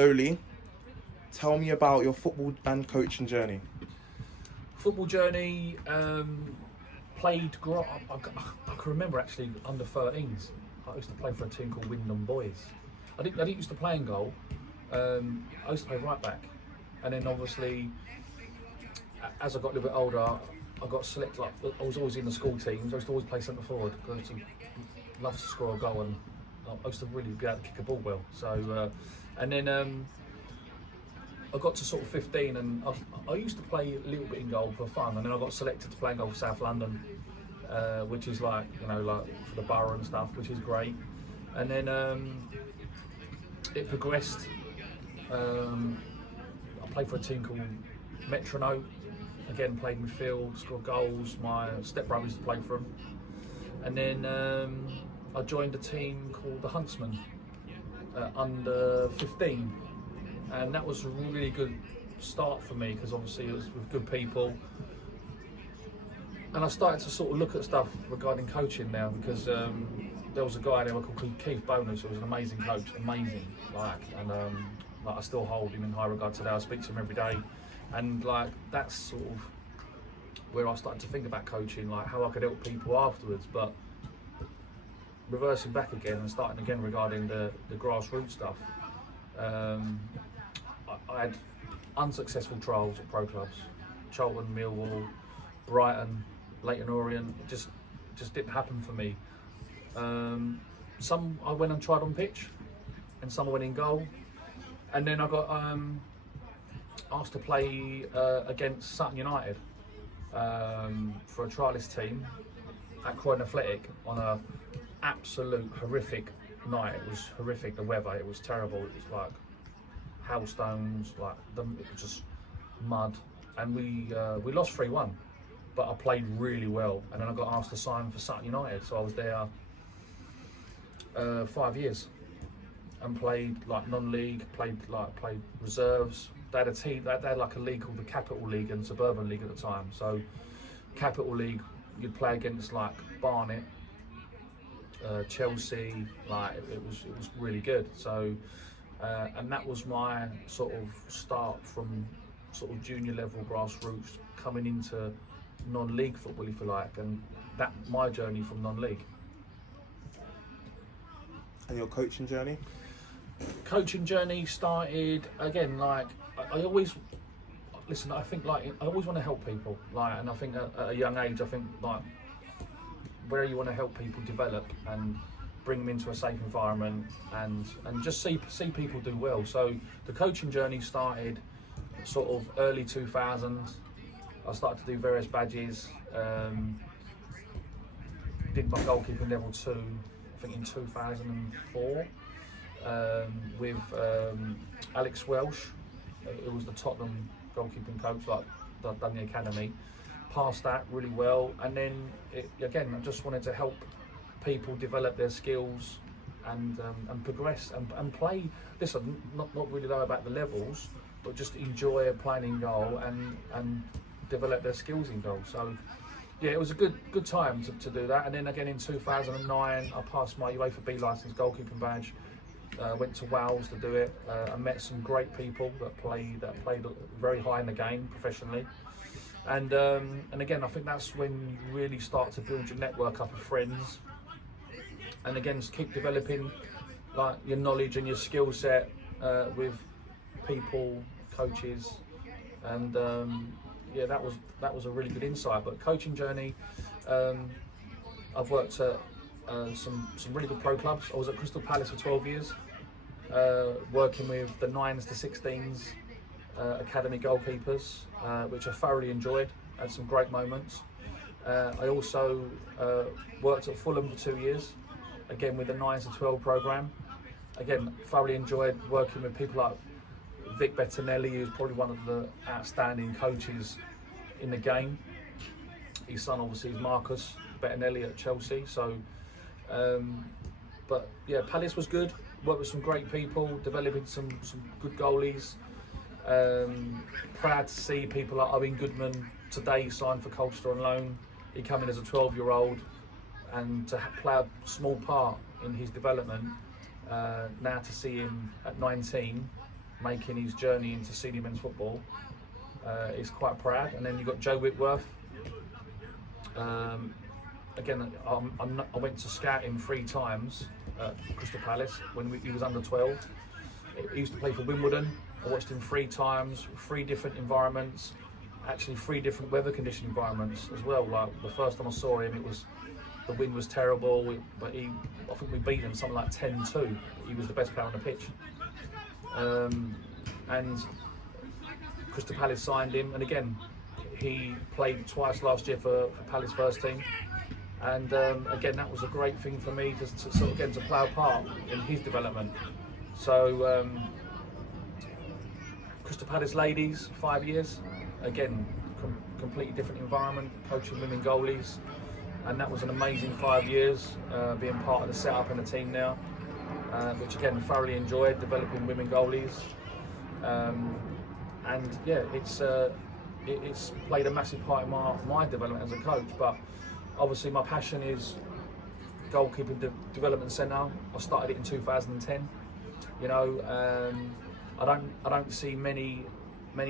slowly. Tell me about your football and coaching journey. Football journey, I can remember actually under 13s. I used to play for a team called Wyndham Boys. I didn't used to play in goal. I used to play right back, and then obviously as I got a little bit older, I got selected. Like, I was always in the school teams. I used to always play centre forward because I used to love to score a goal, and I used to really be able to kick a ball well. So, and then I got to sort of 15, and I used to play a little bit in goal for fun, and then I got selected to play in goal for South London, which is like, you know, like for the borough and stuff, which is great. And then it progressed. I played for a team called Metronome. Again, played midfield, scored goals. My stepbrother used to play for them. And then I joined a team called the Huntsmen under 15. And that was a really good start for me because obviously it was with good people. And I started to sort of look at stuff regarding coaching now because there was a guy there called Keith Bonus who was an amazing coach, amazing. And I still hold him in high regard today. I speak to him every day. And like that's sort of where I started to think about coaching, like how I could help people afterwards. But reversing back again and starting again regarding the grassroots stuff. I had unsuccessful trials at pro clubs, Charlton, Millwall, Brighton, Leyton Orient. It just didn't happen for me. Some I went and tried on pitch, and some I went in goal, and then I got asked to play against Sutton United for a trialist team at Croydon Athletic on a absolute horrific night. It was horrific. The weather, it was terrible. It was like hailstones, it was just mud, and we lost 3-1. But I played really well, and then I got asked to sign for Sutton United. So I was there 5 years and played like non-league, played reserves. They had a team. They had like a league called the Capital League and Suburban League at the time. So Capital League, you'd play against like Barnet, Chelsea. Like it was really good. So and that was my sort of start from sort of junior level grassroots coming into non-league football, if you like, and that my journey from non-league. And your coaching journey? Coaching journey started again, like I always listen. I think like I always want to help people, like, and I think at a young age, I think like where you want to help people develop and bring them into a safe environment and just see people do well. So the coaching journey started sort of early 2000s. I started to do various badges. Did my goalkeeping level 2, I think in 2004, with Alex Welsh, who was the Tottenham goalkeeping coach, like done the academy. Passed that really well, and then again, I just wanted to help people develop their skills and progress and play. Listen, not really know about the levels, but just enjoy playing in goal and develop their skills in goal. So yeah, it was a good time to do that. And then again in 2009, I passed my UEFA B licence goalkeeping badge. Went to Wales to do it. I met some great people that played very high in the game professionally. And again, I think that's when you really start to build your network up of friends. And again, just keep developing like your knowledge and your skill set with people, coaches, and yeah, that was a really good insight. But coaching journey, I've worked at some really good pro clubs. I was at Crystal Palace for 12 years, working with the 9s to 16s academy goalkeepers, which I thoroughly enjoyed. Had some great moments. I also worked at Fulham for 2 years, again with the 9s to 12 programme. Again, thoroughly enjoyed working with people like Vic Bettinelli, who's probably one of the outstanding coaches in the game. His son obviously is Marcus Bettinelli at Chelsea. So, but yeah, Palace was good. Worked with some great people, developing some good goalies. Proud to see people like Owen Goodman today signed for Colchester on loan. He came in as a 12-year-old, and to play a small part in his development. Now to see him at 19 making his journey into senior men's football is quite proud. And then you've got Joe Whitworth. Again, I went to scout him 3 times at Crystal Palace when he was under 12. He used to play for Wimbledon. I watched him 3 times, 3 different environments, actually 3 different weather condition environments as well. Like the first time I saw him, the wind was terrible, but I think we beat him something like 10-2. He was the best player on the pitch. And Crystal Palace signed him, and again, he played twice last year for Palace first team. And again, that was a great thing for me to sort of get to play a part in his development. So Crystal Palace ladies, 5 years, again, completely different environment, coaching women goalies, and that was an amazing 5 years, being part of the setup and the team now, which again thoroughly enjoyed, developing women goalies, and yeah, it's played a massive part in my development as a coach. But obviously my passion is Goalkeeper Development Centre. I started it in 2010. You know, I don't see many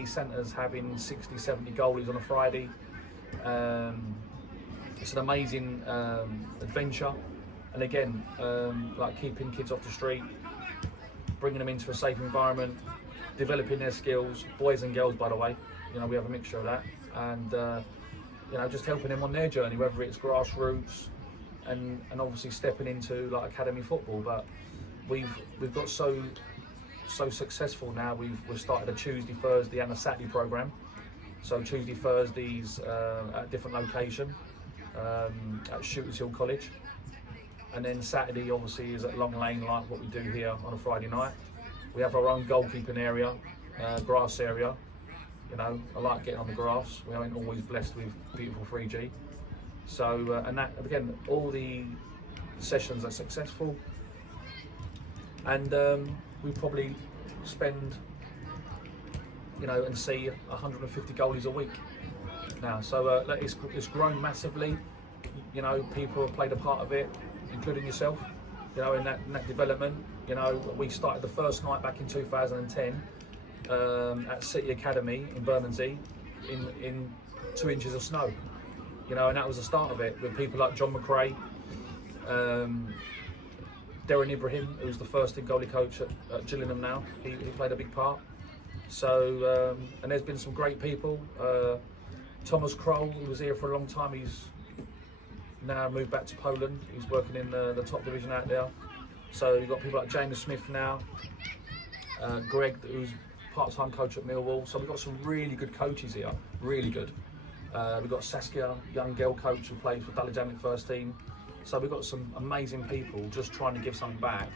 centres having 60, 70 goalies on a Friday. It's an amazing adventure, and again, like keeping kids off the street, bringing them into a safe environment, developing their skills, boys and girls, by the way. You know, we have a mixture of that, and you know, just helping them on their journey, whether it's grassroots and obviously stepping into like academy football. But we've got so successful now. We've started a Tuesday, Thursday and a Saturday program. So Tuesday, Thursdays at a different location at Shooters Hill College, and then Saturday obviously is at Long Lane, like what we do here on a Friday night. We have our own goalkeeping area, grass area. You know, I like getting on the grass. We aren't always blessed with beautiful 3G. So, and that, again, all the sessions are successful. And we probably spend, you know, and see 150 goalies a week now. So it's grown massively. You know, people have played a part of it, including yourself, you know, in that development. You know, we started the first night back in 2010. At City Academy in Bermondsey in 2 inches of snow, you know, and that was the start of it, with people like John McRae, Darren Ibrahim, who's the first team goalie coach at Gillingham now. He played a big part. So and there's been some great people. Thomas Kroll, who was here for a long time, he's now moved back to Poland. He's working in the top division out there. So you've got people like James Smith now, Greg, who's part-time coach at Millwall. So we've got some really good coaches here, really good. We've got Saskia, young girl coach who plays for Dulwich first team. So we've got some amazing people just trying to give something back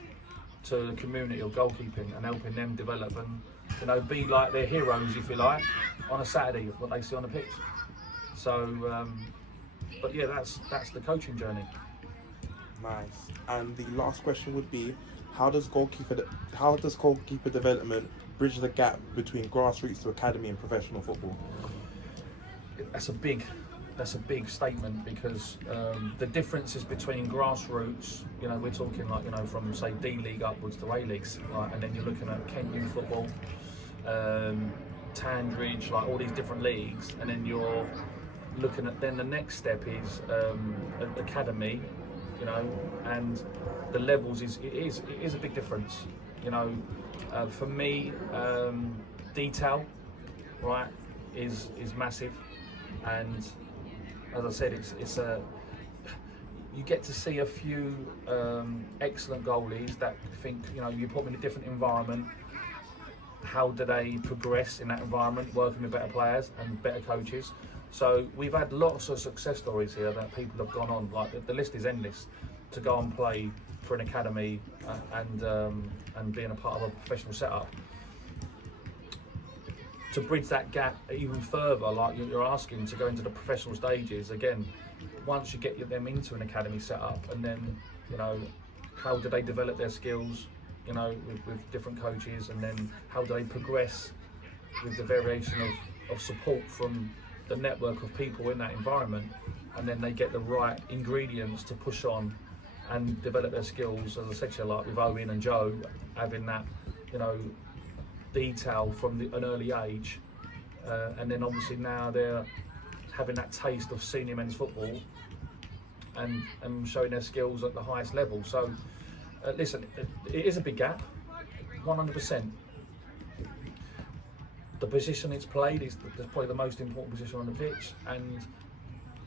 to the community of goalkeeping and helping them develop and, you know, be like their heroes, if you like, on a Saturday, what they see on the pitch. So, but yeah, that's the coaching journey. Nice. And the last question would be, how does goalkeeper development bridge the gap between grassroots to academy and professional football? That's a big statement, because the differences between grassroots, you know, we're talking like, you know, from say D League upwards to A Leagues, right? And then you're looking at Kent Youth Football, Tandridge, like all these different leagues, and then you're looking at, then the next step is academy, you know, and the levels it is a big difference, you know. For me, detail, right, is massive, and as I said, it's you get to see a few excellent goalies that think, you know, you put them in a different environment. How do they progress in that environment, working with better players and better coaches? So we've had lots of success stories here that people have gone on, like the list is endless, to go and play for an academy and being a part of a professional setup. To bridge that gap even further, like you're asking, to go into the professional stages, again, once you get them into an academy setup, and then, you know, how do they develop their skills, you know, with different coaches, and then how do they progress with the variation of support from the network of people in that environment, and then they get the right ingredients to push on and develop their skills, as I said to you, like with Owen and Joe, having that, you know, detail from an early age, and then obviously now they're having that taste of senior men's football and showing their skills at the highest level. So listen, it is a big gap, 100%. The position it's played is probably the most important position on the pitch, and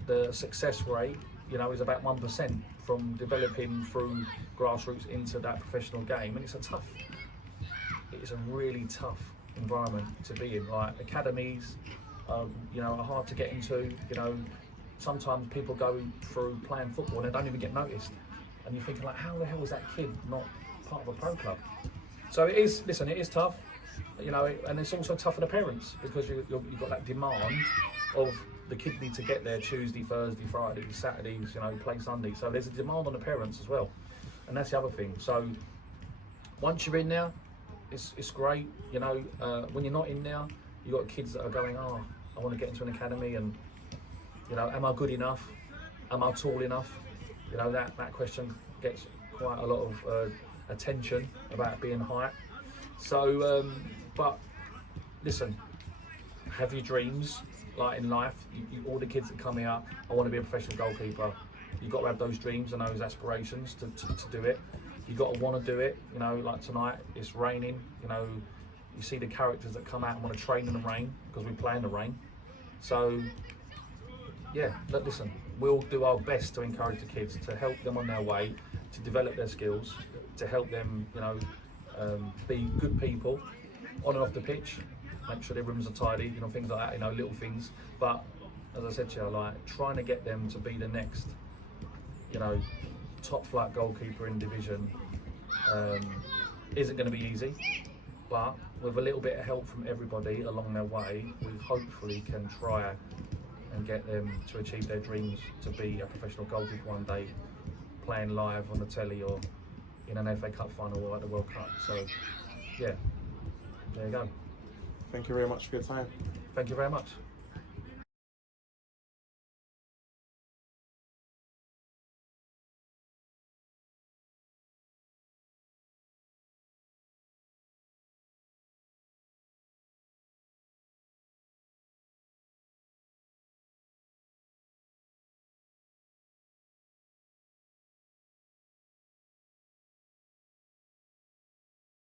the success rate, you know, is about 1% from developing through grassroots into that professional game. And it's a really tough environment to be in. Like academies, you know, are hard to get into. You know, sometimes people go through playing football and they don't even get noticed, and you're thinking like, how the hell is that kid not part of a pro club? So it is. Listen, it is tough. You know, and it's also tough for the parents because you've got that demand of the kid need to get there Tuesday, Thursday, Friday, Saturdays, you know, play Sunday. So there's a demand on the parents as well, and that's the other thing. So once you're in there, it's great. You know, when you're not in there, you got kids that are going, oh, I want to get into an academy, and you know, am I good enough? Am I tall enough? You know, that question gets quite a lot of attention about being height. So, but listen, have your dreams. Like in life, all the kids that come here, I want to be a professional goalkeeper. You've got to have those dreams and those aspirations to do it. You've got to want to do it. You know, like tonight, it's raining. You know, you see the characters that come out and want to train in the rain because we play in the rain. So, yeah, listen, we'll do our best to encourage the kids, to help them on their way, to develop their skills, to help them, you know, be good people on and off the pitch. Make sure their rooms are tidy, you know, things like that, you know, little things. But as I said to you, like trying to get them to be the next, you know, top flight goalkeeper in division isn't going to be easy. But with a little bit of help from everybody along their way, we hopefully can try and get them to achieve their dreams to be a professional goalkeeper one day, playing live on the telly or in an FA Cup final or at the World Cup. So, yeah, there you go. Thank you very much for your time. Thank you very much.